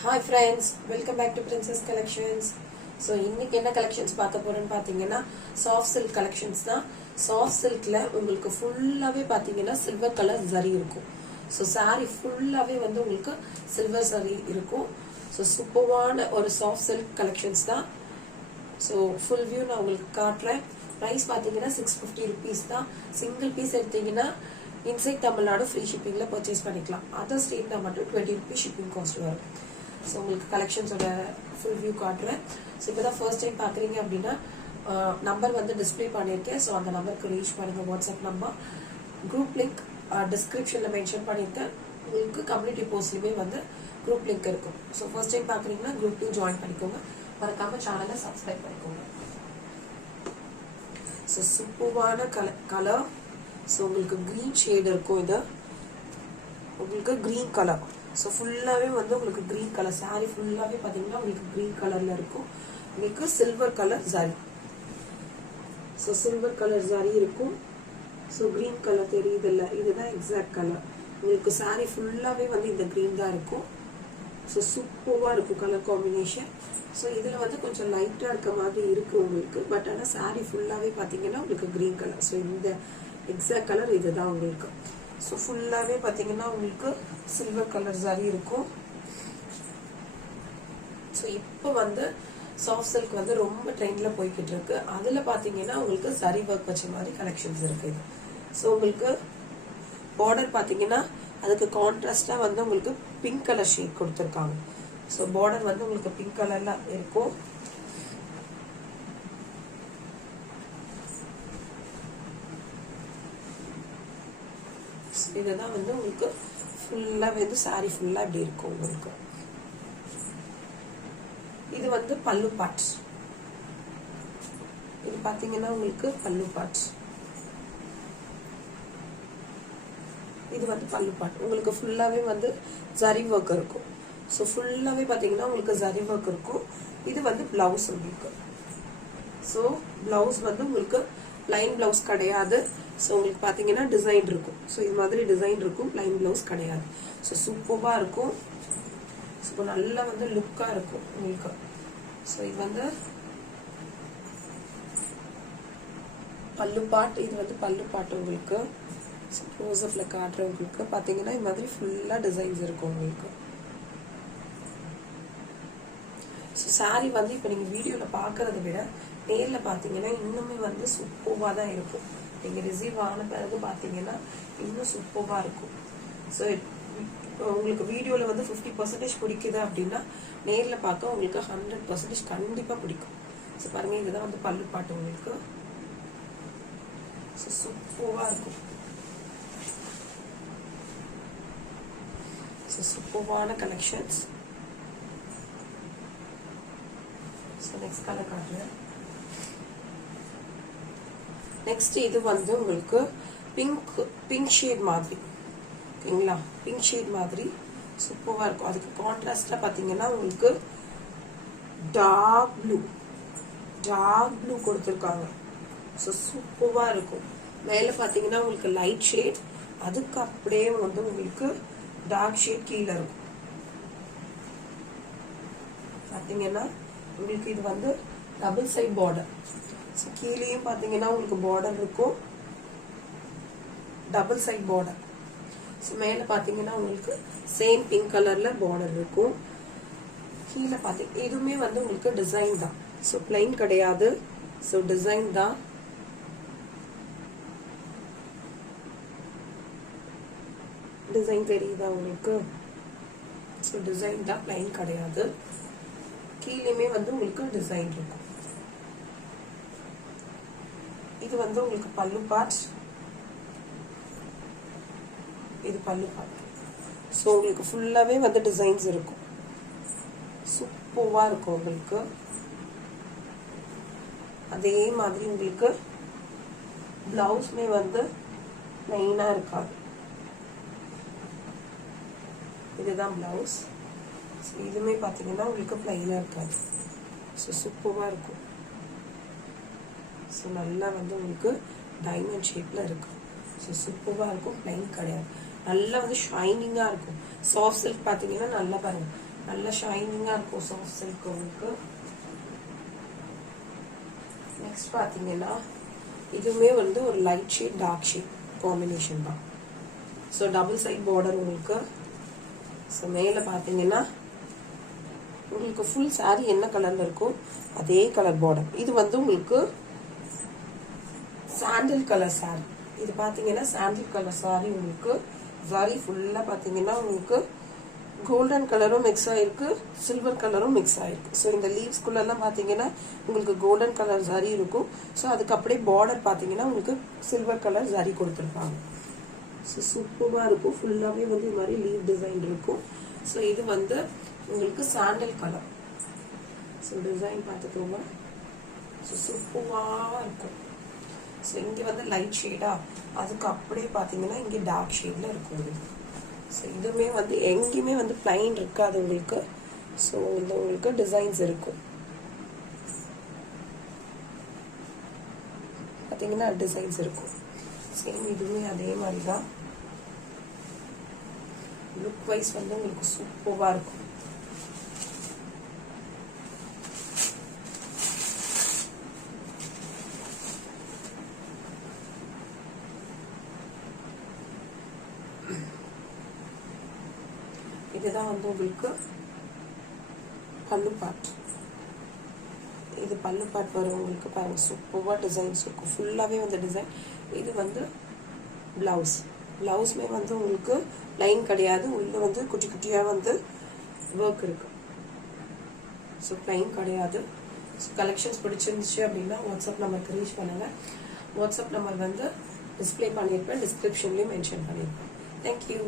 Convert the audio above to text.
Hi friends, welcome back to Princess Collections. So இன்னைக்கு என்ன collections பார்க்க போறேன்னு பாத்தீங்கன்னா சாஃப்ட் சில்க் கலெக்ஷன்ஸ் தான். சாஃப்ட் சில்க்ல உங்களுக்கு ஃபுல்லாவே பாத்தீங்கன்னா சில்வர் கலர் ஜரி இருக்கும். ஸோ saree ஃபுல்லாவே வந்து உங்களுக்கு சில்வர் ஜரி இருக்கும். ஸோ சூப்பரான ஒரு சாஃப்ட் சில்க் கலெக்ஷன்ஸ் தான். ஸோ ஃபுல் வியூ நான் உங்களுக்கு காட்டுறேன். ப்ரைஸ் பார்த்தீங்கன்னா 650 rupees தான். சிங்கிள் பீஸ் எடுத்தீங்கன்னா இன்சைட் தமிழ்நாடு ஃப்ரீ ஷிப்பிங்ல பர்ச்சேஸ் பண்ணிக்கலாம். அதர் ஸ்டேட்னா மட்டும் 20 rupees ஷிப்பிங் காஸ்ட் வரும். ஸோ உங்களுக்கு கலெக்ஷன்ஸோட ஃபுல் வியூ காட்டுறேன். ஸோ இப்போ தான் ஃபர்ஸ்ட் டைம் பார்க்குறீங்க அப்படின்னா நம்பர் வந்து டிஸ்பிளே பண்ணியிருக்கேன். ஸோ அந்த நம்பருக்கு ரீச் பண்ணுங்க. வாட்ஸ்அப் நம்பர், குரூப் லிங்க் டிஸ்கிரிப்ஷனில் மென்ஷன் பண்ணியிருக்கேன். உங்களுக்கு கம்யூனிட்டி போஸ்ட்லேயுமே வந்து குரூப் லிங்க் இருக்கும். ஸோ ஃபர்ஸ்ட் டைம் பார்க்குறீங்கன்னா குரூப் 2 ஜாயின் பண்ணிக்கோங்க. மறக்காம சேனலை சப்ஸ்கிரைப் பண்ணிக்கோங்க. ஸோ சூப்பரான கலர். ஸோ உங்களுக்கு க்ரீன் ஷேட் இருக்கும். இது உங்களுக்கு க்ரீன் கலர். ஸோ ஃபுல்லாகவே வந்து உங்களுக்கு க்ரீன் கலர் சாரீ ஃபுல்லாகவே பார்த்தீங்கன்னா உங்களுக்கு க்ரீன் கலரில் இருக்கும். உங்களுக்கு silver colour zari. So silver colour zari இருக்கும். ஸோ க்ரீன் கலர் தெரியுதில்ல, இதுதான் எக்ஸாக்ட் கலர். உங்களுக்கு சாரீ ஃபுல்லாகவே வந்து இந்த க்ரீன் தான் இருக்கும். ஸோ சூப்பராக இருக்கும் கலர் காம்பினேஷன். ஸோ இதில் வந்து கொஞ்சம் லைட்டாக இருக்க மாதிரி இருக்குது உங்களுக்கு. பட் ஆனால் சாரீ ஃபுல்லாகவே பார்த்தீங்கன்னா உங்களுக்கு க்ரீன் கலர். ஸோ இந்த எக்ஸாக்ட் கலர் இதுதான் உங்களுக்கு. ஸோ ஃபுல்லாகவே பார்த்தீங்கன்னா உங்களுக்கு சில்வர் கலர் ஜரி இருக்கும். ஸோ இப்போ வந்து சாஃப்ட் சில்க் வந்து ரொம்ப ட்ரெண்டில் போய்கிட்டு இருக்கு. அதில் பார்த்தீங்கன்னா உங்களுக்கு ஜரி ஒர்க் வச்ச மாதிரி கலெக்ஷன்ஸ் இருக்குது. ஸோ உங்களுக்கு பார்டர் பார்த்தீங்கன்னா அதுக்கு கான்ட்ராஸ்டாக வந்து உங்களுக்கு பிங்க் கலர் ஷேட் கொடுத்துருக்காங்க. ஸோ பார்டர் வந்து உங்களுக்கு பிங்க் கலர்ல இருக்கும். இதுதான் வந்து உங்களுக்கு ஃபுல்லா வந்து சாரி ஃபுல்லா இப்படி இருக்கும் உங்களுக்கு. இது வந்து பல்லு பார்ட். இது பாத்தீங்கன்னா உங்களுக்கு பல்லு பார்ட். இது வந்து பல்லு பார்ட். உங்களுக்கு ஃபுல்லாவே வந்து ஜரி ஒர்க் இருக்கும். ஸோ ஃபுல்லாவே பாத்தீங்கன்னா உங்களுக்கு ஜரி ஒர்க் இருக்கும். இது வந்து பிளவுஸ் உங்களுக்கு. ஸோ பிளவுஸ் வந்து உங்களுக்கு லைன் பிளவுஸ் கிடையாது. ஸோ உங்களுக்கு பார்த்தீங்கன்னா டிசைன் இருக்கும். ஸோ இது மாதிரி டிசைன் இருக்கும், லைன் பிளவுஸ் கிடையாது. ஸோ சூப்பராக இருக்கும். ஸோ நல்லா வந்து லுக்காக இருக்கும் உங்களுக்கு. ஸோ இது வந்து பல்லு பாட்டு. இது வந்து பல்லு பாட்டு உங்களுக்கு. ஸோ க்ளோஸ்அப்பில் காட்டுற உங்களுக்கு பார்த்தீங்கன்னா இது மாதிரி ஃபுல்லாக டிசைன்ஸ் இருக்கும் உங்களுக்கு. ஸோ சாரீ வந்து இப்போ நீங்கள் வீடியோவில் பார்க்கறத விட நேரில் பார்த்தீங்கன்னா இன்னுமே வந்து சூப்பராக தான் இருக்கும். நீங்கள் ரிசீவ் ஆன பிறகு பார்த்தீங்கன்னா இன்னும் சூப்பராக இருக்கும். ஸோ உங்களுக்கு வீடியோவில் வந்து 50% பிடிக்குது அப்படின்னா நேரில் பார்க்க உங்களுக்கு 100% கண்டிப்பாக பிடிக்கும். ஸோ பாருங்கள், இதுதான் வந்து பல்லு பாட்டு உங்களுக்கு. ஸோ சூப்பராக இருக்கும். ஸோ சூப்பரான கலெக்ஷன்ஸ். ஸோ நெக்ஸ்ட் கலர் காட்டுறேன். நெக்ஸ்ட் இது வந்து உங்களுக்கு பிங்க் ஷேட் மாதிரி. ஓகேங்களா, பிங்க் ஷேட் மாதிரி சூப்பராக இருக்கும். அதுக்கு கான்ட்ராஸ்டாக பார்த்தீங்கன்னா உங்களுக்கு டார்க் ப்ளூ கொடுத்துருக்காங்க. ஸோ சூப்பராக இருக்கும். மேலே பார்த்தீங்கன்னா உங்களுக்கு லைட் ஷேட், அதுக்கு அப்படியே வந்து உங்களுக்கு டார்க் ஷேட் கீழே இருக்கும். பார்த்தீங்கன்னா உங்களுக்கு இது வந்து டபுள் சைட் பார்டர். ஸோ கீழேயும் பார்த்தீங்கன்னா உங்களுக்கு பார்டர் இருக்கும், டபுள் சைட் பார்டர். ஸோ மேலே பார்த்தீங்கன்னா உங்களுக்கு சேம் பிங்க் கலர்ல பார்டர் இருக்கும். கீழே பார்த்தீங்கன்னா இதுவுமே வந்து உங்களுக்கு டிசைன் தான். ஸோ பிளைன் கிடையாது. ஸோ டிசைன் தான். டிசைன் தெரியுதா உங்களுக்கு? ஸோ டிசைன் தான், பிளைன் கிடையாது. கீழேயுமே வந்து உங்களுக்கு டிசைன் இருக்கும். இது வந்து உங்களுக்கு பல்லு பார்ட். இது பல்லு பார்ட். ஸோ உங்களுக்கு ஃபுல்லாவே வந்து டிசைன்ஸ் இருக்கும். சூப்பரா இருக்கும் உங்களுக்கு. அதே மாதிரி உங்களுக்கு பிளவுஸ்மே வந்து மெயினா இருக்காது. இதுதான் பிளவுஸ். இதுவுமே பார்த்தீங்கன்னா உங்களுக்கு பிளைனா இருக்காது. ஸோ சூப்பரா இருக்கும். ஸோ நல்லா வந்து உங்களுக்கு டைமண்ட் ஷேப்ல இருக்கும். ஸோ சூப்பராக இருக்கும், பிளைன் கிடையாது. நல்லா வந்து ஷைனிங்காக இருக்கும். சாஃப்ட் சில்க் பார்த்தீங்கன்னா நல்லா பாருங்க, நல்ல ஷைனிங்கா இருக்கும் சாஃப்ட் சில்க் உங்களுக்கு. நெக்ஸ்ட் பாத்தீங்கன்னா இதுவுமே வந்து ஒரு light shade dark shade combination தான். ஸோ டபுள் சைட் பார்டர் உங்களுக்கு. ஸோ மேலே பார்த்தீங்கன்னா உங்களுக்கு ஃபுல் சாரி என்ன கலர்ல இருக்கும் அதே கலர் பார்டர். இது வந்து உங்களுக்கு சாண்டில் கலர் சாரி. இது பார்த்தீங்கன்னா சாண்டில் கலர் சாரி உங்களுக்கு. சாரி ஃபுல்லாக பார்த்தீங்கன்னா உங்களுக்கு கோல்டன் கலரும் மிக்ஸ் ஆயிருக்கு, சில்வர் கலரும் மிக்ஸ் ஆயிருக்கு. ஸோ இந்த லீவ்ஸ்குள்ளெல்லாம் பார்த்தீங்கன்னா உங்களுக்கு கோல்டன் கலர் சாரி இருக்கும். ஸோ அதுக்கு அப்படியே பார்டர் பார்த்தீங்கன்னா உங்களுக்கு சில்வர் கலர் சாரி கொடுத்துருப்பாங்க. ஸோ சூப்பராக இருக்கும். ஃபுல்லாகவே வந்து இது மாதிரி லீவ் டிசைன் இருக்கும். ஸோ இது வந்து உங்களுக்கு சாண்டல் கலர். ஸோ டிசைன் பார்த்துக்கோங்க. ஸோ சூப்பராக இருக்கும். ஸோ இங்கே வந்து லைட் ஷேடா, அதுக்கு அப்படியே பார்த்தீங்கன்னா இங்கே டார்க் ஷேடில் இருக்கும் உங்களுக்கு. ஸோ இதுவுமே வந்து எங்கேயுமே வந்து பிளைன் இருக்காது உங்களுக்கு. ஸோ இந்த உங்களுக்கு டிசைன்ஸ் இருக்கும் பார்த்தீங்கன்னா டிசைன்ஸ் இருக்கும். சேம் இதுவுமே அதே மாதிரி தான். லுக் வைஸ் வந்து உங்களுக்கு சூப்பராக இருக்கும். இதுதான் வந்து உங்களுக்கு பல்லு பாட். இது பல்லு பாட் வரும் உங்களுக்கு. பாருங்க சூப்பராக டிசைன்ஸ் இருக்கும். ஃபுல்லாகவே வந்து டிசைன். இது வந்து பிளவுஸ். பிளவுஸ்மே வந்து உங்களுக்கு லைன் கிடையாது. உள்ள வந்து குட்டி குட்டியாக வந்து ஒர்க் இருக்கு. ஸோ ப்ளைன் கிடையாது. ஸோ கலெக்ஷன்ஸ் பிடிச்சிருந்துச்சு அப்படின்னா வாட்ஸ்அப் நம்பருக்கு ரீச் பண்ணுங்க. வாட்ஸ்அப் நம்பர் வந்து டிஸ்பிளே பண்ணியிருப்பேன், டிஸ்கிரிப்ஷன்லேயும் மென்ஷன் பண்ணியிருப்பேன். தேங்க்யூ.